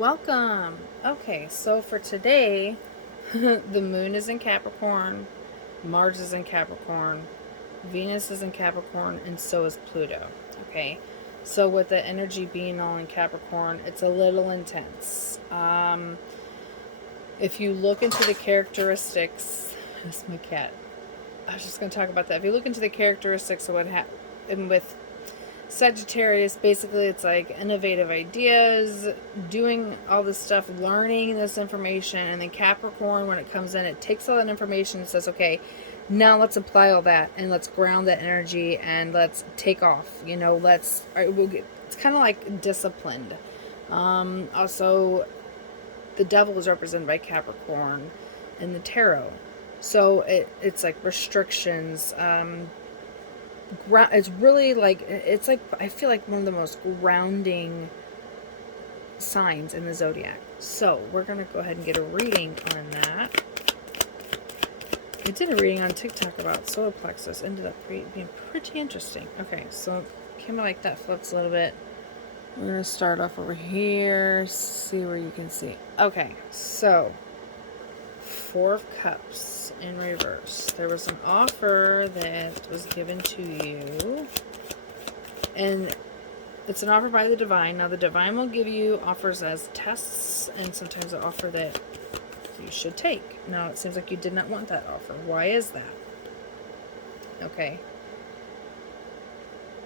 Welcome. Okay, so for today, the moon is in Capricorn, Mars is in Capricorn, Venus is in Capricorn, and so is Pluto. Okay, so with the energy being all in Capricorn, it's a little intense. If you look into the characteristics, that's my cat. I was just going to talk about that. If you look into the characteristics of what happened with Sagittarius, basically it's like innovative ideas, doing all this stuff, learning this information, and then Capricorn, when it comes in, it takes all that information and says, okay, now let's apply all that and let's ground that energy and let's take off. It's kind of like disciplined. Also, the devil is represented by Capricorn in the tarot. So it's like restrictions, it's really like, it's like, I feel like one of the most grounding signs in the zodiac. So we're going to go ahead and get a reading on that. I did a reading on TikTok about solar plexus. Ended up being pretty interesting. Okay, so camera like that flips a little bit. We're going to start off over here, see where you can see. Okay, so Four of Cups in reverse. There was an offer that was given to you, and it's an offer by the divine. Now the divine will give you offers as tests, and sometimes an offer that you should take. Now it seems like you did not want that offer. Why is that? Okay,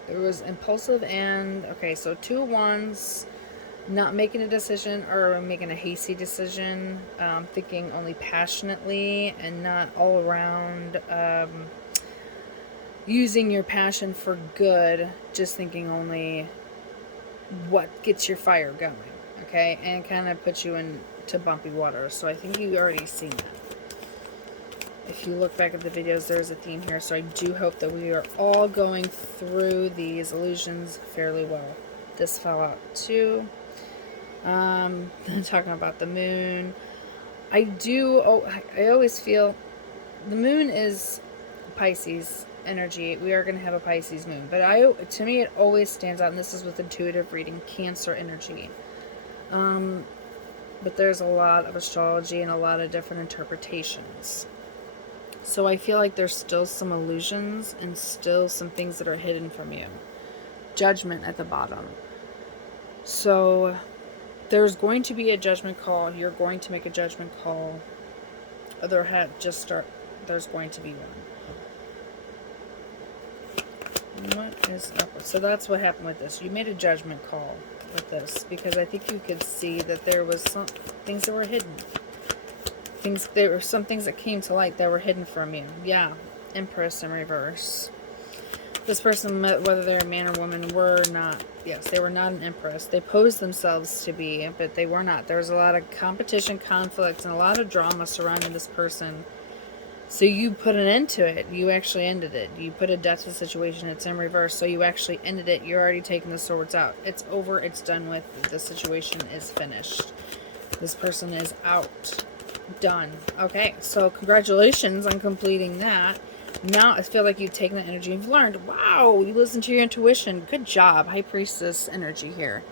it was impulsive, and okay, so 2 of Wands, not making a decision or making a hasty decision, thinking only passionately and not all around, using your passion for good, just thinking only what gets your fire going, okay, and kind of puts you into bumpy water. So I think you already seen that. If you look back at the videos, there's a theme here, so I do hope that we are all going through these illusions fairly well. This fell out too. Talking about the moon, I always feel the moon is Pisces energy. We are going to have a Pisces moon, but to me it always stands out, and this is with intuitive reading, Cancer energy. But there's a lot of astrology and a lot of different interpretations. So I feel like there's still some illusions and still some things that are hidden from you. Judgment at the bottom. So there's going to be a judgment call. You're going to make a judgment call. There's going to be one. What is up? So that's what happened with this. You made a judgment call with this because I think you could see that there was some things that were hidden. There were some things that came to light that were hidden from you. Yeah, Empress in reverse. This person, whether they're a man or woman, were not. Yes, they were not an empress. They posed themselves to be, but they were not. There was a lot of competition, conflicts, and a lot of drama surrounding this person. So you put an end to it. You actually ended it. You put a death to the situation. It's in reverse. So you actually ended it. You're already taking the swords out. It's over. It's done with. The situation is finished. This person is out. Done. Okay, so congratulations on completing that. Now I feel like you've taken the energy. You've learned. Wow, you listen to your intuition. Good job. High Priestess energy here.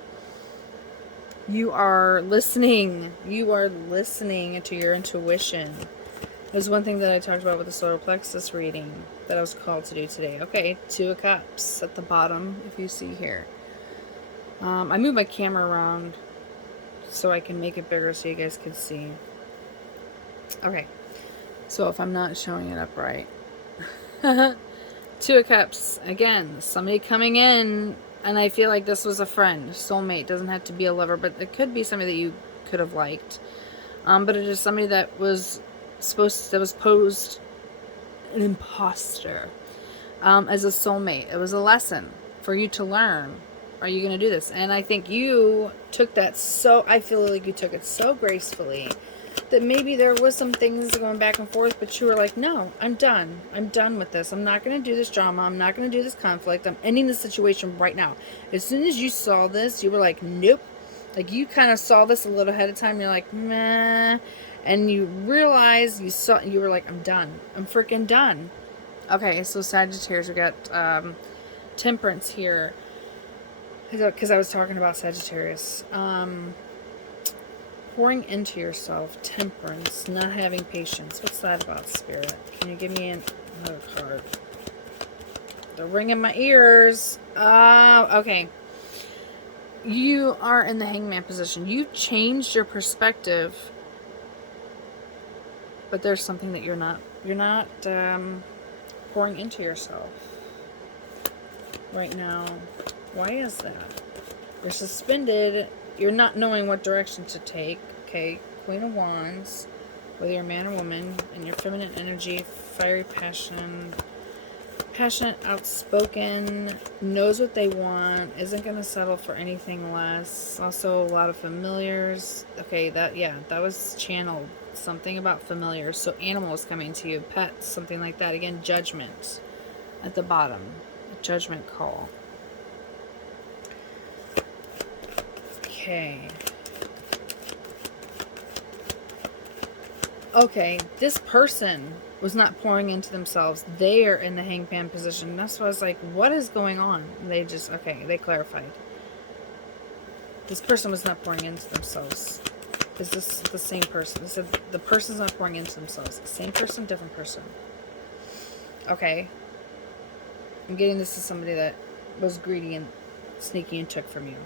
You are listening. You are listening to your intuition. There's one thing that I talked about with the solar plexus reading that I was called to do today. Okay, 2 of Cups at the bottom, if you see here. I moved my camera around so I can make it bigger so you guys can see. Okay, so if I'm not showing it up right. 2 of Cups. Again, somebody coming in, and I feel like this was a friend, soulmate. Doesn't have to be a lover, but it could be somebody that you could have liked. But it is somebody that was posed an imposter as a soulmate. It was a lesson for you to learn. Are you going to do this? And I think you took that I feel like you took it so gracefully that maybe there was some things going back and forth, but you were like, no, I'm done. I'm done with this. I'm not going to do this drama. I'm not going to do this conflict. I'm ending the situation right now. As soon as you saw this, you were like, nope. Like, you kind of saw this a little ahead of time. You're like, meh. And you realized you were like, I'm done. I'm freaking done. Okay, so Sagittarius, we got Temperance here. Because I was talking about Sagittarius. pouring into yourself, temperance, not having patience. What's that about, Spirit? Can you give me another card? They're ringing my ears. Okay. You are in the hangman position. You've changed your perspective, but there's something that you're not pouring into yourself right now. Why is that? You're suspended. You're not knowing what direction to take. Okay, Queen of Wands, whether you're a man or woman, and your feminine energy, fiery passion, passionate, outspoken, knows what they want, isn't going to settle for anything less. Also, a lot of familiars. Okay, that was channeled. Something about familiars. So animals coming to you, pets, something like that. Again, judgment at the bottom. Judgment call. Okay. Okay, this person was not pouring into themselves. They are in the hangman position. That's why I was like, what is going on? They just, okay, they clarified. This person was not pouring into themselves. Is this the same person? They said the person's not pouring into themselves. Same person, different person. Okay. I'm getting this is somebody that was greedy and sneaky and took from you.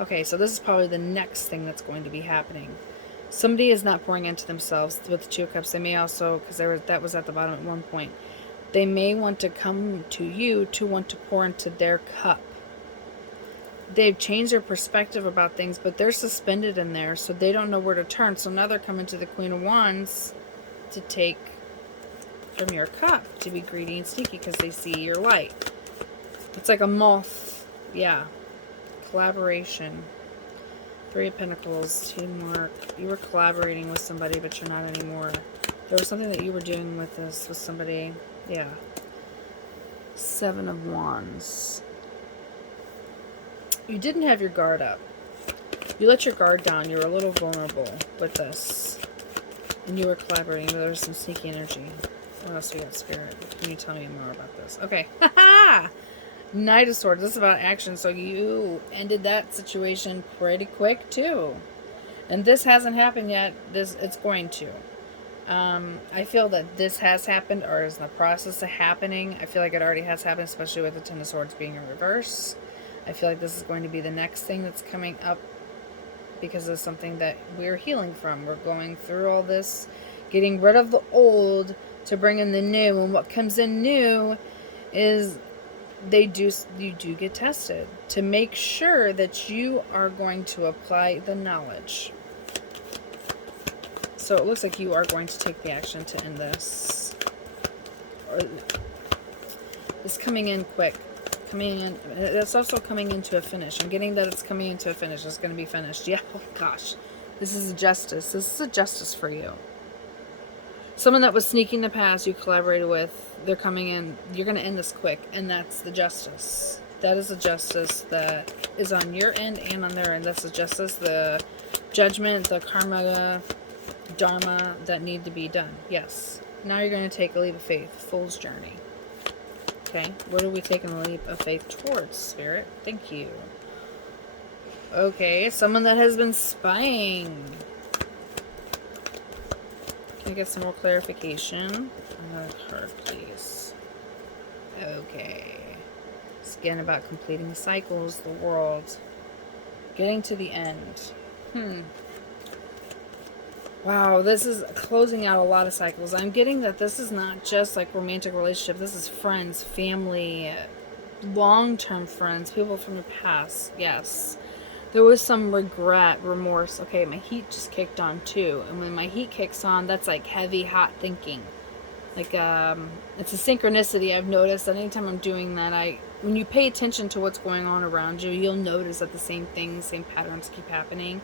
Okay, so this is probably the next thing that's going to be happening. Somebody is not pouring into themselves with the Two of Cups. They may also, because that was at the bottom at one point, they may want to come to you to want to pour into their cup. They've changed their perspective about things, but they're suspended in there, so they don't know where to turn. So now they're coming to the Queen of Wands to take from your cup, to be greedy and sneaky because they see your light. It's like a moth. Yeah. Collaboration. Three of Pentacles, teamwork. You were collaborating with somebody, but you're not anymore. There was something that you were doing with this, with somebody. Yeah. Seven of Wands. You didn't have your guard up. You let your guard down. You were a little vulnerable with this. And you were collaborating. There was some sneaky energy. What else we got, Spirit? Can you tell me more about this? Okay. Ha-ha! Knight of Swords. This is about action. So you ended that situation pretty quick, too. And this hasn't happened yet. It's going to. I feel that this has happened or is in the process of happening. I feel like it already has happened, especially with the Ten of Swords being in reverse. I feel like this is going to be the next thing that's coming up because of something that we're healing from. We're going through all this, getting rid of the old to bring in the new. And what comes in new is you do get tested to make sure that you are going to apply the knowledge. So it looks like you are going to take the action to end this. It's coming in quick. It's also coming into a finish. I'm getting that it's coming into a finish. It's going to be finished. Yeah, oh gosh. This is a justice. This is a justice for you. Someone that was sneaking in the past you collaborated with, they're coming in. You're going to end this quick, and that's the justice. That is a justice that is on your end and on their end. That's the justice, the judgment, the karma, dharma that need to be done. Yes. Now you're going to take a leap of faith. Fool's journey. Okay, what are we taking a leap of faith towards, Spirit? Thank you. Okay, someone that has been spying. Can I get some more clarification? Another card, please. Okay. It's again about completing the cycles, the world. Getting to the end. Wow, this is closing out a lot of cycles. I'm getting that this is not just like romantic relationship. This is friends, family, long-term friends, people from the past. Yes. There was some regret, remorse. Okay, my heat just kicked on too. And when my heat kicks on, that's like heavy, hot thinking. Like, it's a synchronicity I've noticed. Anytime I'm doing that, when you pay attention to what's going on around you, you'll notice that the same things, same patterns keep happening.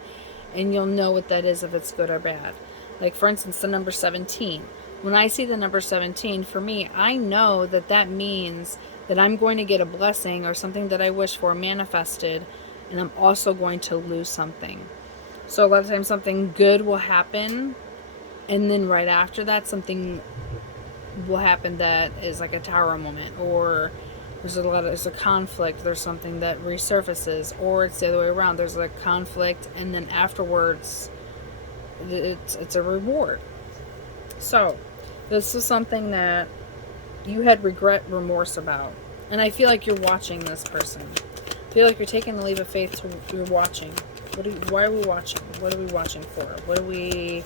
And you'll know what that is, if it's good or bad. Like, for instance, the number 17. When I see the number 17, for me, I know that that means that I'm going to get a blessing or something that I wish for manifested, and I'm also going to lose something. So a lot of times something good will happen, and then right after that, something will happen that is like a tower moment, or There's a conflict, there's something that resurfaces, or it's the other way around. There's a conflict, and then afterwards, it's a reward. So, this is something that you had regret, remorse about. And I feel like you're watching this person. I feel like you're taking the leap of faith to you're watching. Why are we watching? What are we watching for? Are we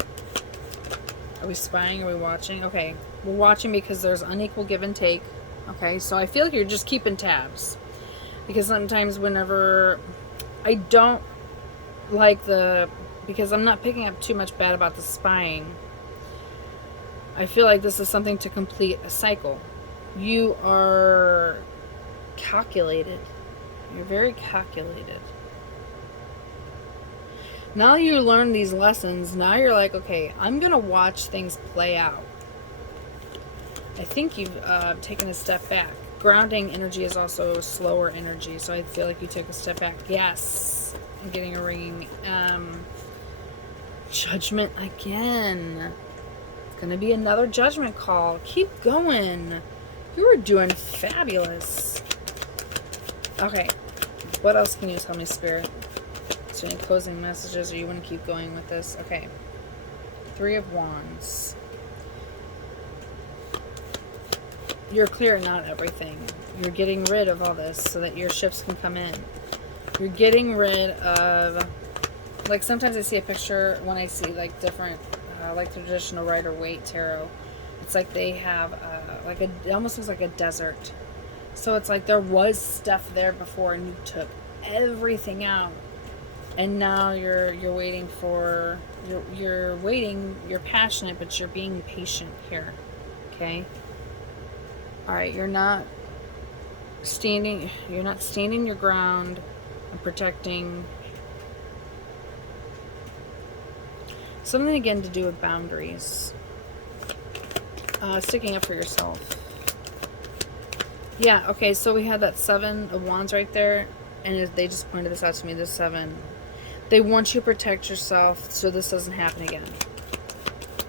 spying? Are we watching? Okay, we're watching because there's unequal give and take. Okay, so I feel like you're just keeping tabs. Because sometimes whenever I don't like because I'm not picking up too much bad about the spying, I feel like this is something to complete a cycle. You are calculated. You're very calculated. Now you learn these lessons, now you're like, okay, I'm going to watch things play out. I think you've taken a step back. Grounding energy is also slower energy, so I feel like you took a step back. Yes, I'm getting a ringing. Judgment again. It's going to be another judgment call. Keep going. You are doing fabulous. Okay, what else can you tell me, Spirit? So any closing messages, or you want to keep going with this? Okay. 3 of Wands. You're clearing out everything. You're getting rid of all this so that your ships can come in. You're getting rid of, like, sometimes I see a picture when I see like different, like traditional Rider-Waite tarot. It's like they have it almost looks like a desert. So it's like there was stuff there before and you took everything out. And now you're waiting for, you're waiting, you're passionate, but you're being patient here. Okay? Alright, you're not standing your ground and protecting. Something again to do with boundaries. Sticking up for yourself. Yeah, okay, so we had that 7 of Wands right there, and they just pointed this out to me, the 7. They want you to protect yourself so this doesn't happen again.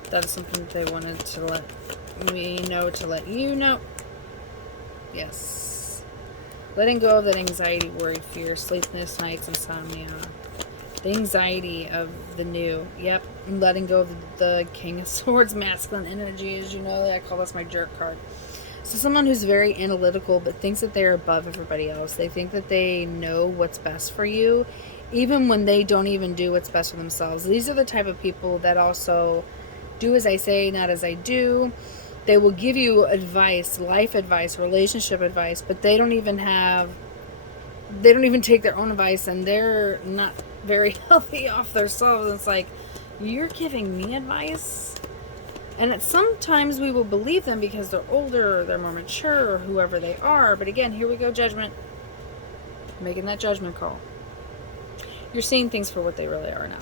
That is something that they wanted to let me know, to let you know. Yes. Letting go of that anxiety, worry, fear, sleepless nights, insomnia. The anxiety of the new. Yep. And letting go of the King of Swords, masculine energy. As you know, I call this my jerk card. So someone who's very analytical but thinks that they're above everybody else. They think that they know what's best for you, even when they don't even do what's best for themselves. These are the type of people that also do as I say, not as I do. They will give you advice, life advice, relationship advice, but they don't even take their own advice, and they're not very healthy off themselves. It's like, you're giving me advice? And sometimes we will believe them because they're older or they're more mature or whoever they are. But again, here we go, judgment. Making that judgment call. You're seeing things for what they really are now.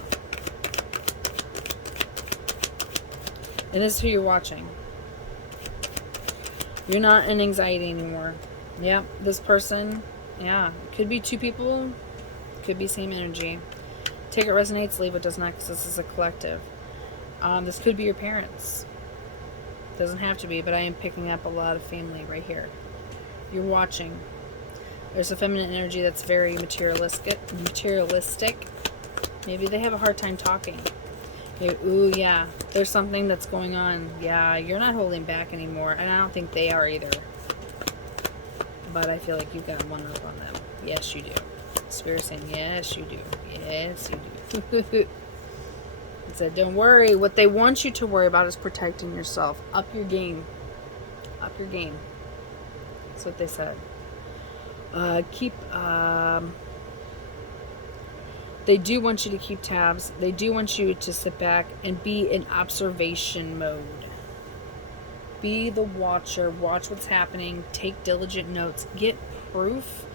And this is who you're watching. You're not in anxiety anymore. Yeah, this person, yeah, could be 2 people, could be same energy. Take it resonates, leave it does not, because this is a collective. This could be your parents. Doesn't have to be, but I am picking up a lot of family right here. You're watching. There's a feminine energy that's very materialistic. Maybe they have a hard time talking. Ooh, yeah, there's something that's going on. Yeah, you're not holding back anymore, and I don't think they are either. But I feel like you've got one up on them. Yes, you do. Spirit saying, yes, you do. Yes, you do. It said, don't worry. What they want you to worry about is protecting yourself. Up your game. Up your game. That's what they said. They do want you to keep tabs. They do want you to sit back and be in observation mode. Be the watcher. Watch what's happening. Take diligent notes. Get proof,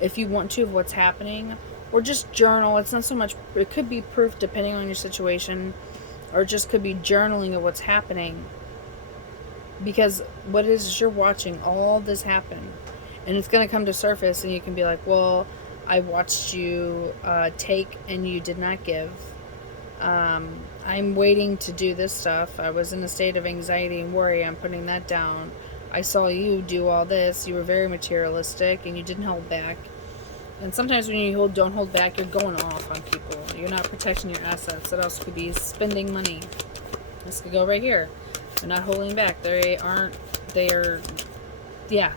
if you want to, of what's happening. Or just journal. It's not so much, it could be proof depending on your situation. Or it just could be journaling of what's happening. Because what it is you're watching all this happen. And it's going to come to surface and you can be like, well, I watched you take and you did not give. I'm waiting to do this stuff. I was in a state of anxiety and worry. I'm putting that down. I saw you do all this. You were very materialistic and you didn't hold back. And sometimes when you don't hold back, you're going off on people. You're not protecting your assets. That also could be spending money. This could go right here. They're not holding back. They're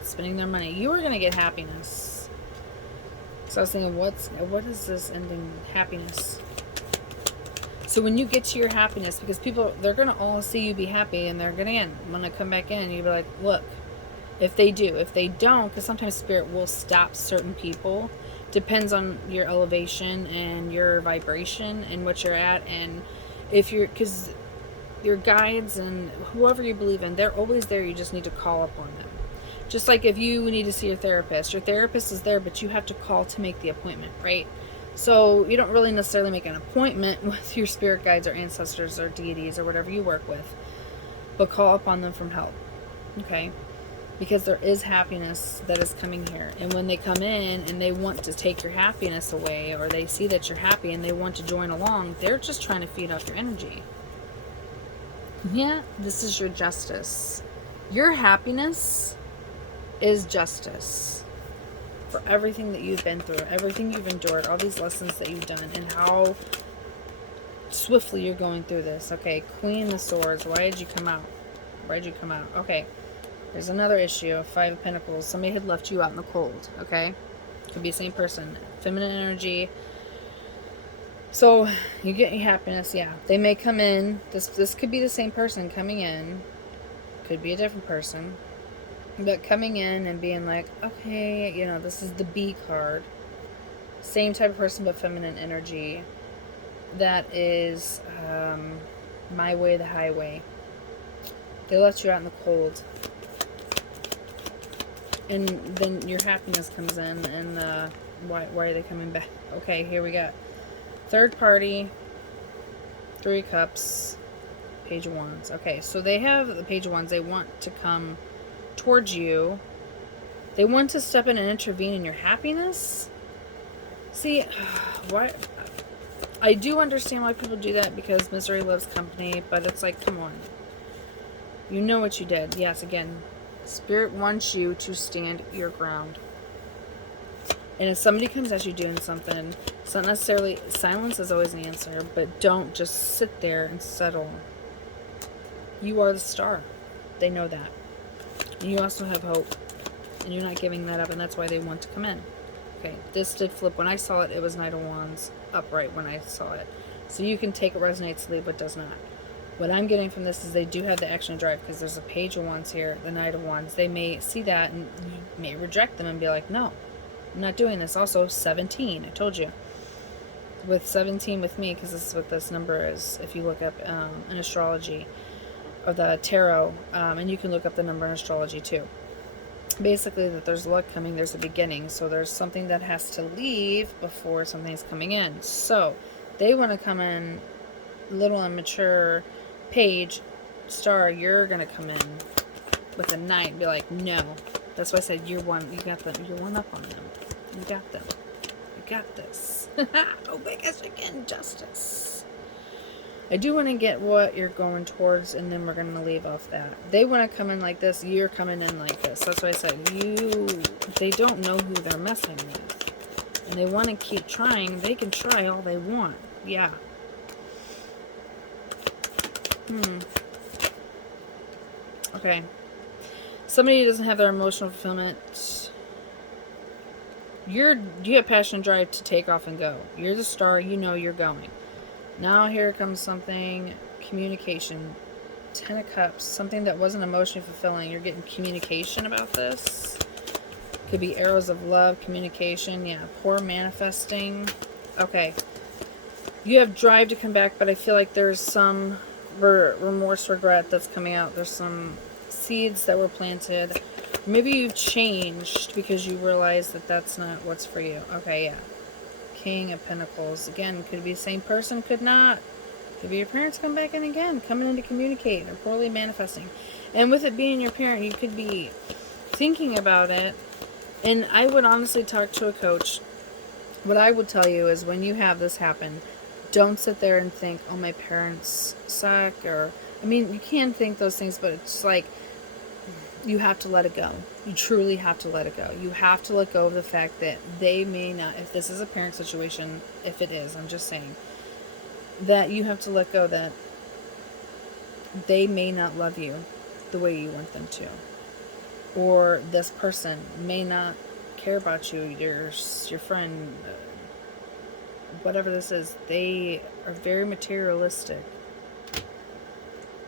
spending their money. You are going to get happiness. So I was thinking, what is this ending happiness? So when you get to your happiness, because people, they're going to all see you be happy, and they're going to, when I come back in, you'll be like, look, if they do. If they don't, because sometimes Spirit will stop certain people. Depends on your elevation and your vibration and what you're at. And if you're, because your guides and whoever you believe in, they're always there. You just need to call upon them. Just like if you need to see your therapist is there, but you have to call to make the appointment, right? So you don't really necessarily make an appointment with your spirit guides or ancestors or deities or whatever you work with, but call upon them for help, okay? Because there is happiness that is coming here. And when they come in and they want to take your happiness away, or they see that you're happy and they want to join along, they're just trying to feed off your energy. Yeah, this is your justice. Your happiness is justice for everything that you've been through, everything you've endured, all these lessons that you've done, and how swiftly you're going through this. Okay, Queen of Swords. Why did you come out? Why did you come out? Okay, there's another issue. Five of Pentacles. Somebody had left you out in the cold. Okay, could be the same person. Feminine energy. So you get your happiness. Yeah, they may come in. This could be the same person coming in. Could be a different person. But coming in and being like, okay, you know, this is the B card. Same type of person, but feminine energy. That is my way, the highway. They left you out in the cold. And then your happiness comes in, and why are they coming back? Okay, here we got third party, Three of Cups, Page of Wands. Okay, so they have the Page of Wands. They want to come towards you. They want to step in and intervene in your happiness. See, why? I do understand why people do that, because misery loves company, but it's like, come on. You know what you did. Yes, again, Spirit wants you to stand your ground. And if somebody comes at you doing something, it's not necessarily, silence is always an answer, but don't just sit there and settle. You are the star. They know that. And you also have hope. And you're not giving that up, and that's why they want to come in. Okay, this did flip. When I saw it, it was Knight of Wands upright when I saw it. So you can take it, resonates, leave, but does not. What I'm getting from this is they do have the action drive, because there's a Page of Wands here, the Knight of Wands. They may see that and you may reject them and be like, no, I'm not doing this. Also, 17, I told you. With 17 with me, because this is what this number is, if you look up in astrology, or the tarot, and you can look up the number in astrology too. Basically, that there's luck coming, there's a beginning, so there's something that has to leave before something's coming in. So they want to come in little immature. Page, star, you're gonna come in with a knight and be like, no. That's why I said you're one up on them. You got them. You got this. Oh my gosh, again, justice. I do want to get what you're going towards, and then we're going to leave off that. They want to come in like this, you're coming in like this. That's why I said they don't know who they're messing with. And they want to keep trying. They can try all they want. Yeah. Okay. Somebody who doesn't have their emotional fulfillment. You have passion and drive to take off and go. You're the star, you know you're going. Now here comes something, communication. 10 of Cups, something that wasn't emotionally fulfilling. You're getting communication about this. Could be arrows of love, communication. Yeah, poor manifesting. Okay. You have drive to come back, but I feel like there's some remorse, regret that's coming out. There's some seeds that were planted. Maybe you've changed because you realize that that's not what's for you. Okay, yeah. King of Pentacles. Again, could be the same person, could not. Could be your parents come back in again, coming in to communicate. They're poorly manifesting. And with it being your parent, you could be thinking about it. And I would honestly talk to a coach. What I would tell you is when you have this happen, don't sit there and think, oh, my parents suck. Or, I mean, you can think those things, but it's like, You have to let it go. You truly have to let it go. You have to let go of the fact that they may not, if this is a parent situation, if it is, I'm just saying, that you have to let go that they may not love you the way you want them to. Or this person may not care about you, your friend, whatever this is. They are very materialistic.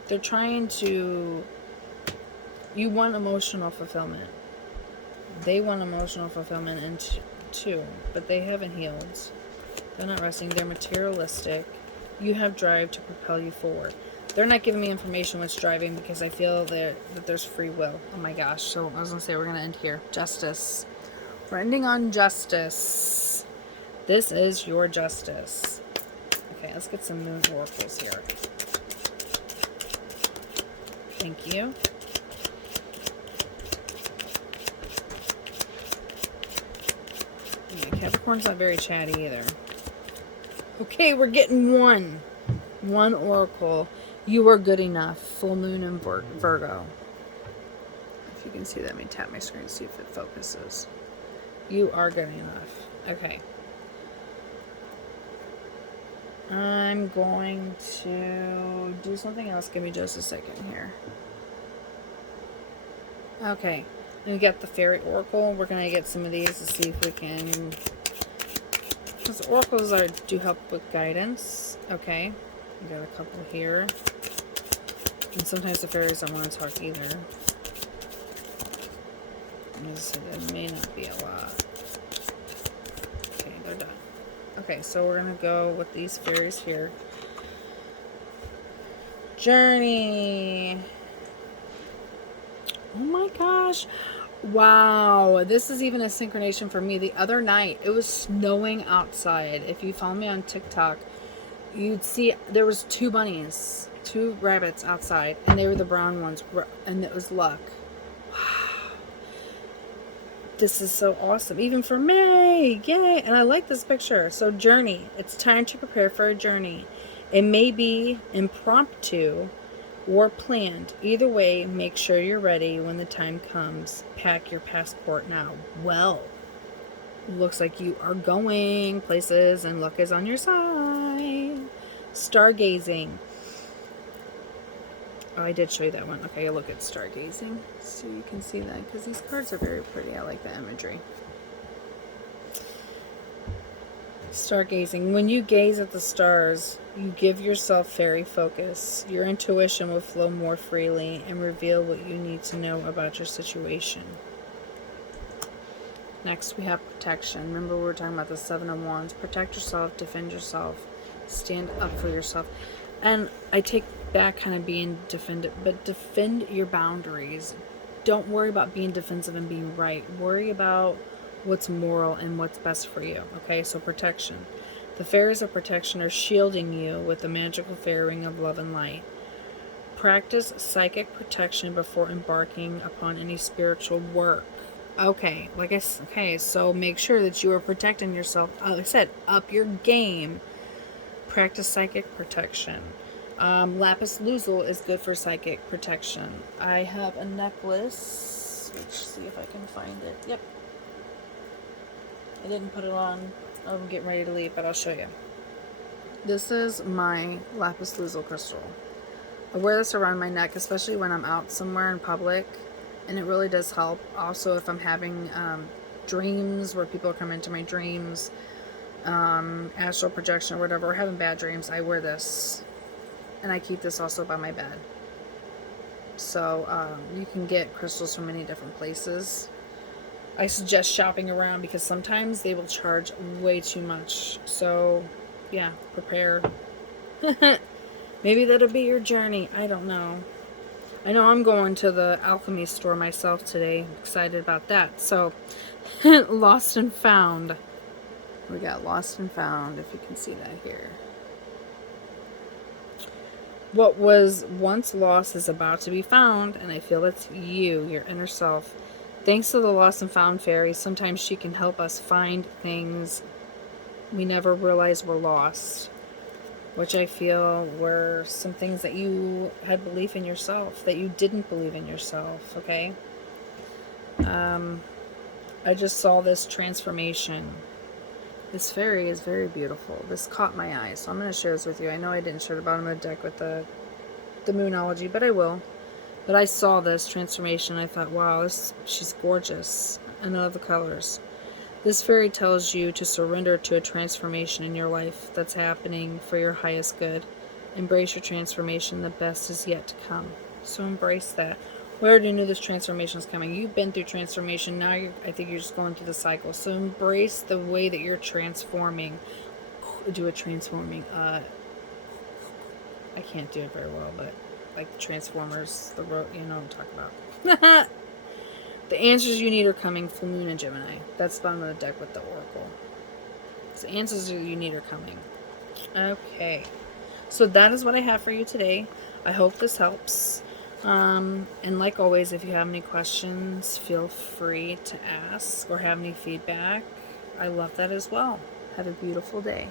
They're trying to... You want emotional fulfillment. They want emotional fulfillment and too, but they haven't healed. They're not resting. They're materialistic. You have drive to propel you forward. They're not giving me information what's driving because I feel that there's free will. Oh my gosh. So I was going to say we're going to end here. Justice. We're ending on justice. This is your justice. Okay, let's get some moon oracles here. Thank you. Yeah, Capricorn's not very chatty either. Okay, we're getting one oracle. You are good enough. Full moon in Virgo. If you can see that, let me tap my screen to see if it focuses. You are good enough. Okay. I'm going to do something else. Give me just a second here. Okay. We got the fairy oracle. We're going to get some of these to see if we can... Because oracles do help with guidance. Okay. We got a couple here. And sometimes the fairies don't want to talk either. There may not be a lot. Okay, they're done. Okay, so we're going to go with these fairies here. Journey. Oh my gosh. Wow. This is even a synchronization for me. The other night, it was snowing outside. If you follow me on TikTok, you'd see there was 2 bunnies, 2 rabbits outside, and they were the brown ones, and it was luck. Wow. This is so awesome. Even for May. Yay. And I like this picture. So journey. It's time to prepare for a journey. It may be impromptu or planned. Either way, make sure you're ready when the time comes. Pack your passport now. Well, looks like you are going places and luck is on your side. Stargazing. Oh, I did show you that one. Okay, look at stargazing. So you can see that because these cards are very pretty. I like the imagery. Stargazing. When you gaze at the stars, you give yourself fairy focus. Your intuition will flow more freely and reveal what you need to know about your situation. Next, we have protection. Remember, we were talking about the 7 of Wands. Protect yourself, defend yourself, stand up for yourself. And I take back kind of being defended, but defend your boundaries. Don't worry about being defensive and being right. Worry about what's moral and what's best for you. Okay, so protection. The fairies of protection are shielding you with the magical fairy ring of love and light. Practice psychic protection before embarking upon any spiritual work. Okay, so make sure that you are protecting yourself. Like I said, up your game. Practice psychic protection. Lapis lazuli is good for psychic protection. I have a necklace. Let's see if I can find it. Yep. I didn't put it on. I'm getting ready to leave, but I'll show you. This is my lapis lazuli crystal. I wear this around my neck, especially when I'm out somewhere in public, and it really does help. Also, if I'm having dreams where people come into my dreams, astral projection or whatever, or having bad dreams, I wear this. And I keep this also by my bed. So you can get crystals from many different places. I suggest shopping around because sometimes they will charge way too much. So yeah, prepare. Maybe that'll be your journey. I don't know. I know I'm going to the alchemy store myself today. I'm excited about that. So lost and found. We got lost and found, if you can see that here. What was once lost is about to be found, and I feel it's you, your inner self. Thanks to the lost and found fairy, sometimes she can help us find things we never realized were lost. which I feel were some things that you had belief in yourself, that you didn't believe in yourself, okay? I just saw this transformation. This fairy is very beautiful. This caught my eye, so I'm going to share this with you. I know I didn't share the bottom of the deck with the Moonology, but I will. But I saw this transformation. I thought, wow, she's gorgeous. And I love the colors. This fairy tells you to surrender to a transformation in your life that's happening for your highest good. Embrace your transformation. The best is yet to come. So embrace that. We already knew this transformation was coming. You've been through transformation. Now I think you're just going through the cycle. So embrace the way that you're transforming. Do a transforming. I can't do it very well, but like the Transformers, the road, you know what I'm talking about. The answers you need are coming. Full Moon and Gemini. That's the bottom of the deck with the Oracle. The answers you need are coming. Okay. So that is what I have for you today. I hope this helps. And like always, if you have any questions, feel free to ask or have any feedback. I love that as well. Have a beautiful day.